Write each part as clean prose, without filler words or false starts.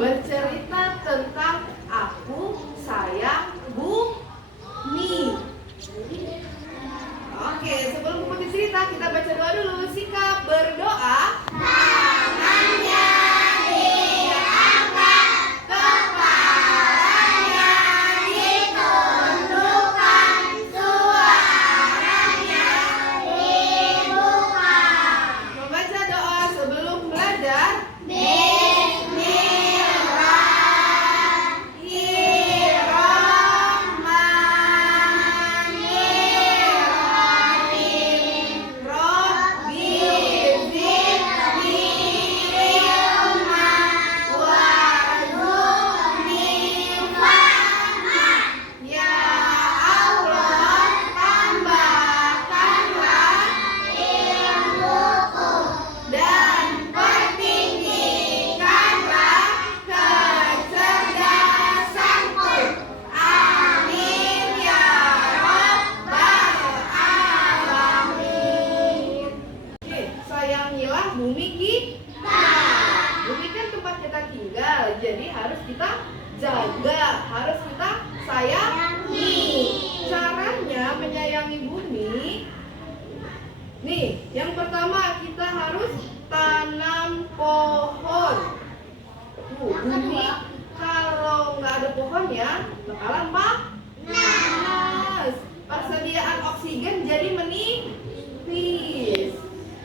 bercerita tentang aku sayang bumi. Oke, sebelum buku cerita kita baca doa dulu. Sikap berdoa. Tangannya diangkat, kepalanya ditundukkan, suaranya dibuka. Membaca doa sebelum belajar. Bumi kita. Bumi kan tempat kita tinggal, jadi harus kita jaga, harus kita sayangi. Caranya menyayangi bumi, nih, yang pertama kita harus tanam pohon. Bumi kalau nggak ada pohonnya bakalan panas. Persediaan oksigen jadi menipis.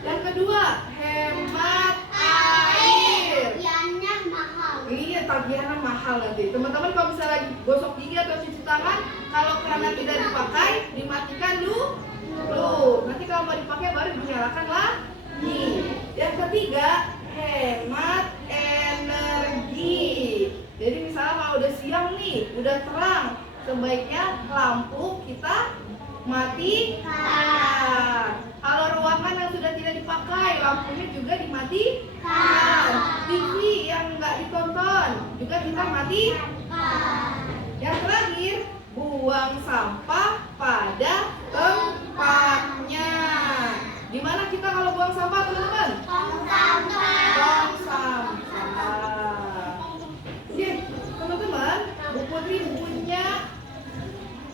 Yang kedua, hemat air. Tagihannya mahal. Iya, tagihannya mahal nanti. Teman-teman kalau misalnya lagi gosok gigi atau cuci tangan, kalau kerannya tidak dipakai, dimatikan dulu. Nanti kalau mau dipakai baru dinyalakan lagi. Yang ketiga, hemat energi. Jadi misalnya kalau udah siang nih, udah terang, sebaiknya lampu kita matikan. Kalau ruangan yang sudah tidak dipakai, lampunya juga dimatikan. TV yang nggak ditonton juga kita matikan. Yang terakhir, buang sampah pada tempatnya. Dimana kita kalau buang sampah, teman-teman? Buang sampah. Oke, teman-teman, Bu Putri punya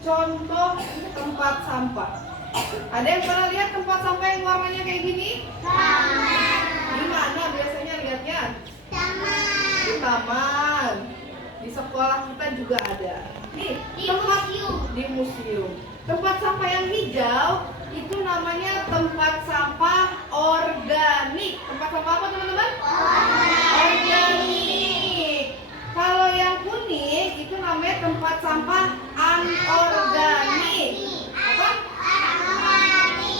contoh tempat sampah. Ada yang pernah lihat tempat sampah yang warnanya kayak gini? Di mana biasanya lihatnya? Di taman. Di sekolah kita juga ada. Nih, di museum. Tempat sampah yang hijau itu namanya tempat sampah organik. Tempat sampah apa, teman-teman? Organik. Kalau yang kuning itu namanya tempat sampah anorganik. Apa?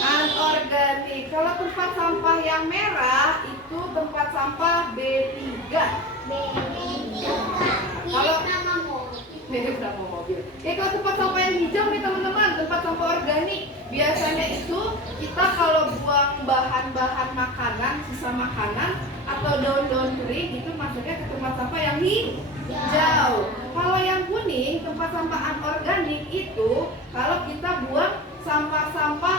Anorganik. Kalau tempat sampah yang merah itu tempat sampah B3. Kalau mirip nama mobil. Kalau tempat sampah yang hijau nih teman-teman, tempat sampah organik. Biasanya itu kita kalau buang bahan-bahan makanan, sisa makanan atau daun-daun kering itu masuknya ke tempat sampah yang hijau. Kalau yang kuning, tempat sampah anorganik itu kalau kita buang sampah-sampah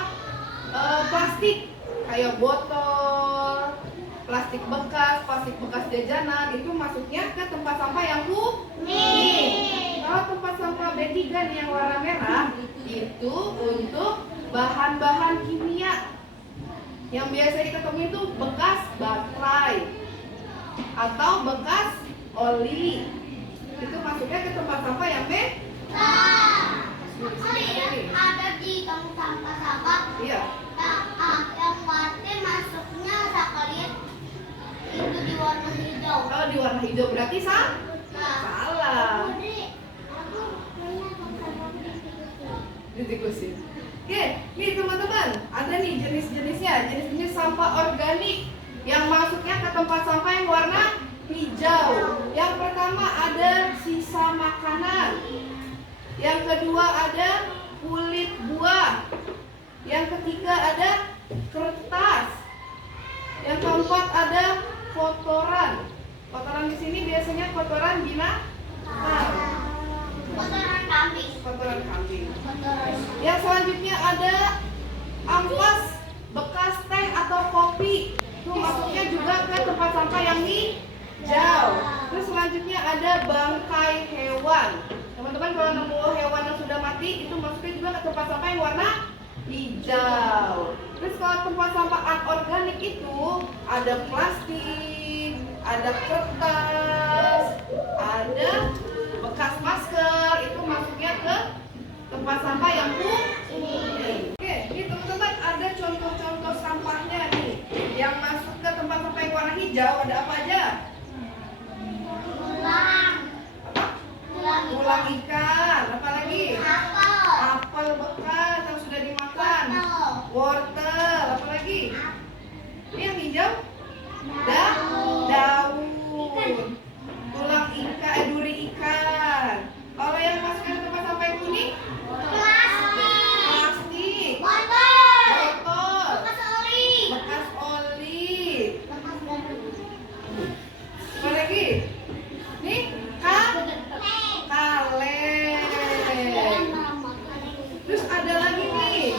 plastik kayak botol, plastik bekas jajanan, itu masuknya ke tempat sampah yang kuning. Kalau tempat sampah B3 nih yang warna merah itu untuk bahan-bahan kimia yang biasa kita temui itu bekas baterai atau bekas oli, itu masuknya ke tempat sampah yang merah. Ada di tong sampah-sampah. Iya. Yang warna masuknya sekalian itu di warna hijau. Kalau di warna hijau berarti salah. Ditikusin. Oke, nih teman-teman, ada nih jenis-jenisnya. Jenis-jenis sampah organik yang masuknya ke tempat sampah yang warna hijau. Yang pertama ada sisa makanan. Yang kedua ada kulit buah. Yang ketiga ada kertas. Yang keempat ada kotoran. Kotoran di sini biasanya kotoran binatang. Kotoran kambing. Kotoran kambing. Yang selanjutnya ada ampas bekas teh atau kopi. Itu masuknya juga ke tempat sampah yang hijau. Terus selanjutnya nemu hewan yang sudah mati, itu masuknya juga ke tempat sampah yang warna hijau. Terus kalau tempat sampah anorganik itu ada plastik, ada kertas, ada bekas masker, itu masuknya ke tempat sampah yang putih. Oke, ini teman-teman ada contoh-contoh sampahnya nih. Yang masuk ke tempat sampah yang warna hijau ada apa aja? Tulang. Apa? Tulang ikan, apa lagi? Apel. Apel bekas yang sudah dimakan. Wortel, apa lagi? Ini yang hijau? Daun. Tulang ikan, duri ikan. Kalau yang masuk ke tempat sampah yang kuning? Plastik. Botol. Bekas oli. Apa lagi? Nih, kaleng. Terus ada lagi nih.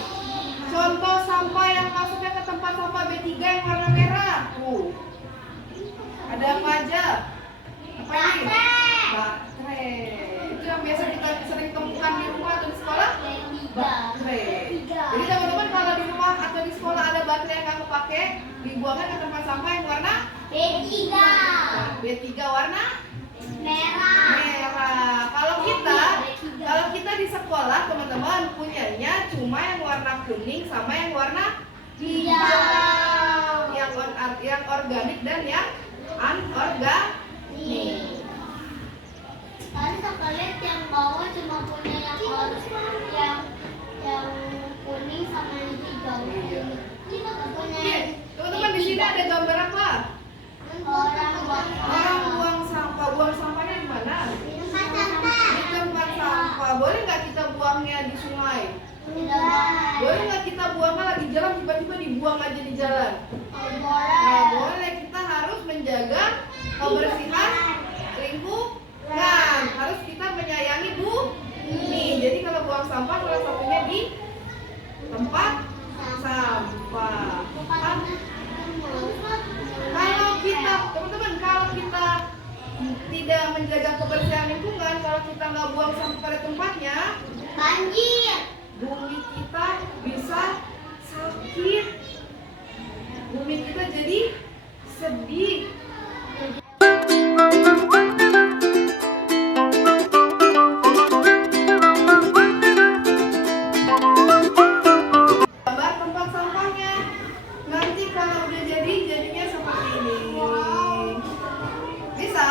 Contoh sampah yang masuknya ke tempat sampah B3 yang warna merah. Ada apa aja? Apa ini? Baterai. Itu yang biasa kita sering temukan di rumah atau di sekolah? Baterai. Jadi teman-teman kalau di rumah atau di sekolah ada baterai yang nggak kepake, dibuangnya ke tempat sampah yang warna B3 warna merah. Kalau kita di sekolah teman-teman punyanya cuma yang warna kuning sama yang warna hijau, yang organik dan yang anorganik. Kan sekalian yang bawah cuma punya yang kuning sama yang hijau. Iya. Kita punya Oke, teman-teman di sini ada gambar apa? Orang buang sampah. Buang sampahnya di mana? tempat sampah. Di tempat sampah. Boleh nggak kita buangnya di sungai? Boleh nggak kita buangnya lagi jalan tiba-tiba dibuang aja di jalan? Nah, boleh. Kita harus menjaga kebersihan lingkungan. Harus kita menyayangi bumi. Jadi kalau buang sampah salah satunya di tempat sampah. Kalau kita, teman-teman, kalau kita tidak menjaga kebersihan lingkungan, kalau kita nggak buang sampah pada tempatnya, Banjir. bumi kita bisa sakit. Bumi kita jadi sedih. Gambar tempat sampahnya. Nanti kalau udah jadi, jadinya seperti ini. Bisa?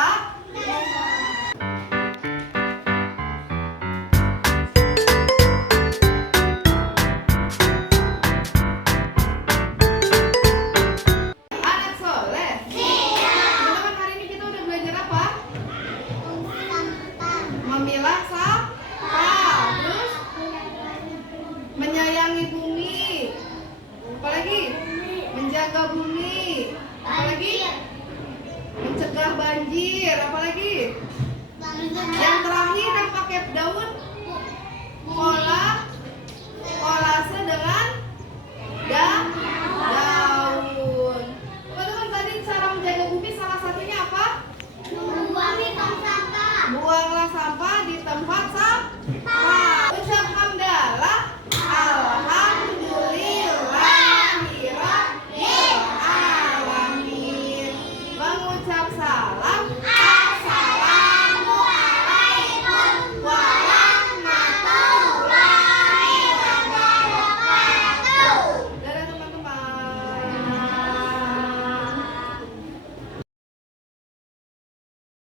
Anak soleh. Teman-teman, hari ini kita udah belajar apa? Memilah sampah. Terus menyayangi bumi. Apalagi? Menjaga bumi. Apalagi? Mencegah banjir. Apalagi? Yang terakhir yang pakai daun kolase dengan daun. Teman-teman, tadi cara menjaga bumi salah satunya apa? Buang di tong sampah. Buanglah sampah di tempat sampah.